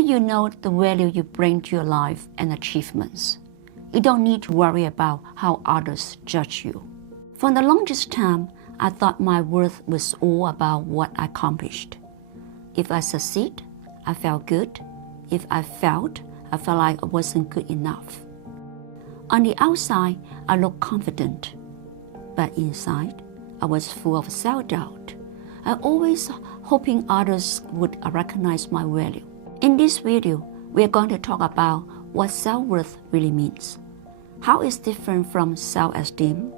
you know the value you bring to your life and achievements, you don't need to worry about how others judge you. For the longest time, I thought my worth was all about what I accomplished. If I succeed, I felt good. If I failed, I felt like I wasn't good enough. On the outside, I looked confident, but inside, I was full of self-doubt. I always hoping others would recognize my value. In this video, we are going to talk about what self-worth really means, how it's different from self-esteem,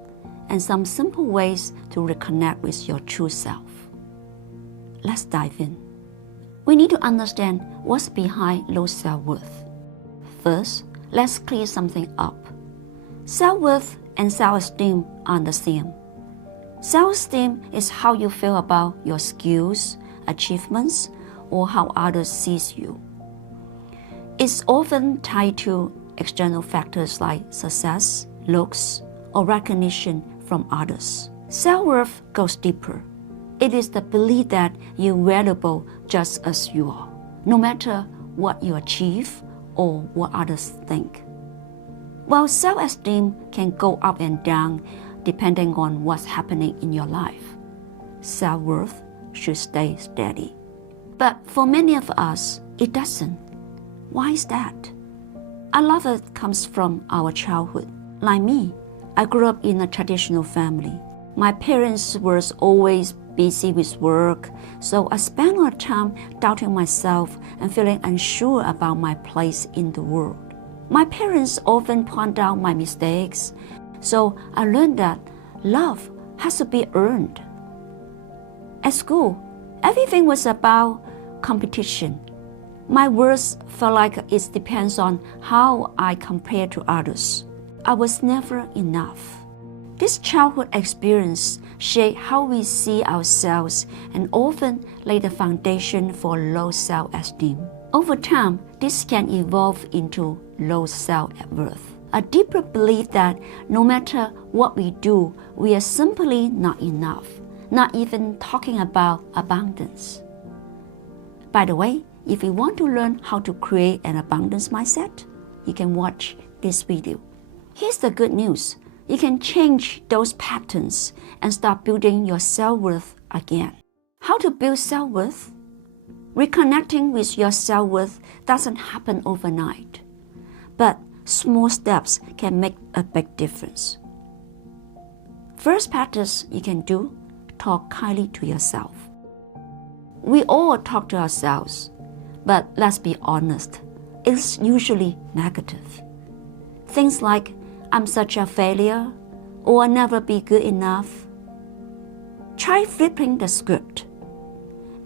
and some simple ways to reconnect with your true self. Let's dive in. We need to understand what's behind low self-worth. First, let's clear something up. Self-worth and self-esteem aren't the same. Self-esteem is how you feel about your skills, achievements, or how others see you. It's often tied to external factors like success, looks, or recognition from others. Self-worth goes deeper. It is the belief that you're valuable just as you are, no matter what you achieve or what others think. While self-esteem can go up and down depending on what's happening in your life, self-worth should stay steady. But for many of us, it doesn't. Why is that? A lot of it comes from our childhood. Like me, I grew up in a traditional family. My parents were always busy with work, so I spent a lot of time doubting myself and feeling unsure about my place in the world. My parents often point out my mistakes, so I learned that love has to be earned. At school, everything was about competition. My worth felt like it depends on how I compare to others. I was never enough. This childhood experience shaped how we see ourselves and often laid the foundation for low self-esteem. Over time, this can evolve into low self-worth, a deeper belief that no matter what we do, we are simply not enough, not even talking about abundance. By the way, if you want to learn how to create an abundance mindset, you can watch this video. Here's the good news. You can change those patterns and start building your self-worth again. How to build self-worth? Reconnecting with your self-worth doesn't happen overnight, but small steps can make a big difference. First practice you can do, talk kindly to yourself. We all talk to ourselves, but let's be honest, it's usually negative. Things like, I'm such a failure, or I'll never be good enough. Try flipping the script.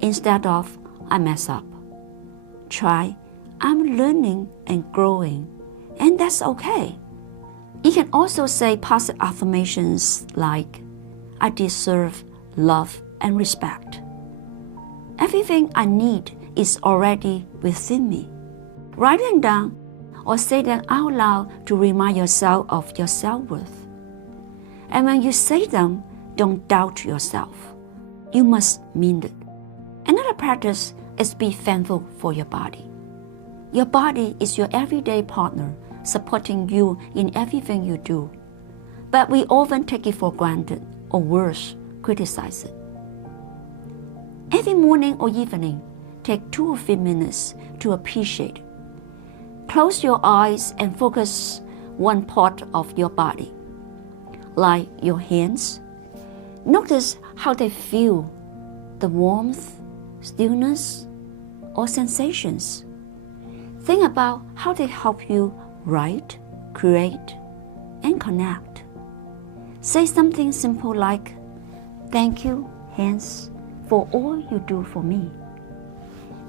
Instead of, I mess up. Try, I'm learning and growing, and that's okay. You can also say positive affirmations like, I deserve love and respect. Everything I need is already within me. Write them down or say them out loud to remind yourself of your self-worth. And when you say them, don't doubt yourself. You must mean it. Another practice is be thankful for your body. Your body is your everyday partner, supporting you in everything you do. But we often take it for granted, or worse, criticize it. Every morning or evening, take 2 or 3 minutes to appreciate it. Close your eyes and focus one part of your body, like your hands. Notice how they feel, the warmth, stillness, or sensations. Think about how they help you write, create, and connect. Say something simple like, thank you, hands, for all you do for me.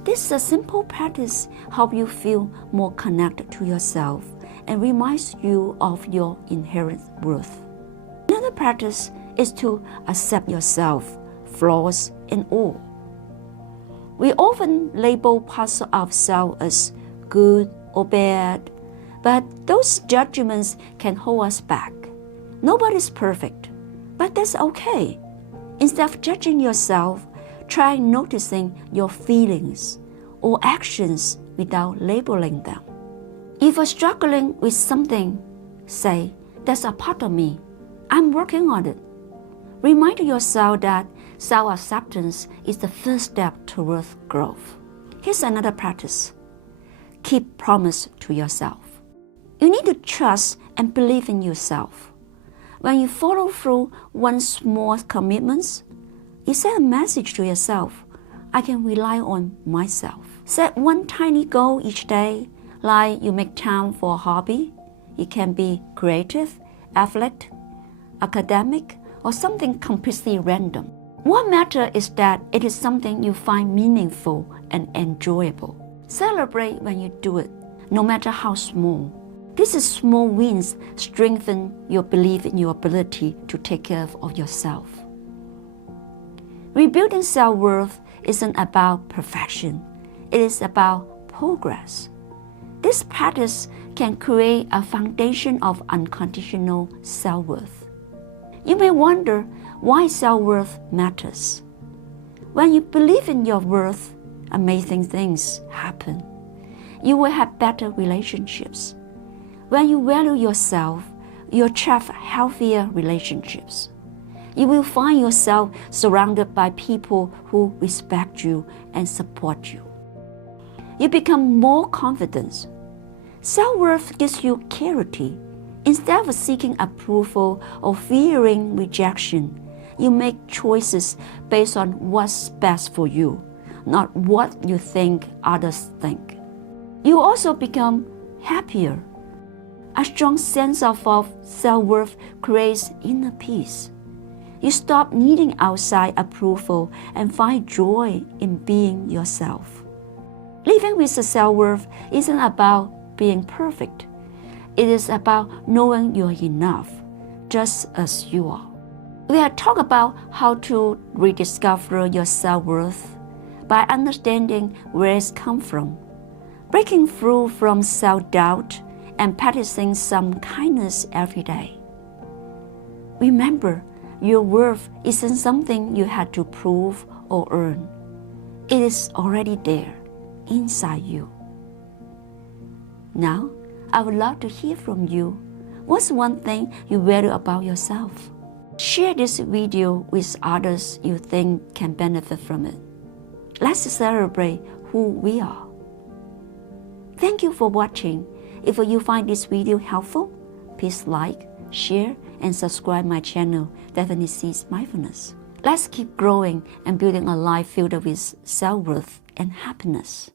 This is a simple practice help you feel more connected to yourself and reminds you of your inherent worth. Another practice is to accept yourself, flaws and all. We often label parts of ourselves as good or bad, but those judgments can hold us back. Nobody's perfect, but that's okay. Instead of judging yourself, try noticing your feelings or actions without labeling them. If you're struggling with something, say, "That's a part of me. I'm working on it." Remind yourself that self-acceptance is the first step towards growth. Here's another practice. Keep promise to yourself. You need to trust and believe in yourself. When you follow through one small commitment, you send a message to yourself, "I can rely on myself." Set one tiny goal each day, like you make time for a hobby. It can be creative, athletic, academic, or something completely random. What matters is that it is something you find meaningful and enjoyable. Celebrate when you do it, no matter how small. These small wins strengthen your belief in your ability to take care of yourself. Rebuilding self-worth isn't about perfection. It is about progress. This practice can create a foundation of unconditional self-worth. You may wonder why self-worth matters. When you believe in your worth, amazing things happen. You will have better relationships. When you value yourself, you attract healthier relationships. You will find yourself surrounded by people who respect you and support you. You become more confident. Self-worth gives you clarity. Instead of seeking approval or fearing rejection, you make choices based on what's best for you, not what you think others think. You also become happier. A strong sense of self-worth creates inner peace. You stop needing outside approval and find joy in being yourself. Living with self-worth isn't about being perfect. It is about knowing you're enough, just as you are. We have talked about how to rediscover your self-worth by understanding where it's come from, breaking through from self-doubt, and practicing some kindness every day. Remember, your worth isn't something you had to prove or earn. It is already there, inside you. Now, I would love to hear from you. What's one thing you value about yourself? Share this video with others you think can benefit from it. Let's celebrate who we are. Thank you for watching. If you find this video helpful, please like, share, and subscribe my channel, Daphne Sees Mindfulness. Let's keep growing and building a life filled with self-worth and happiness.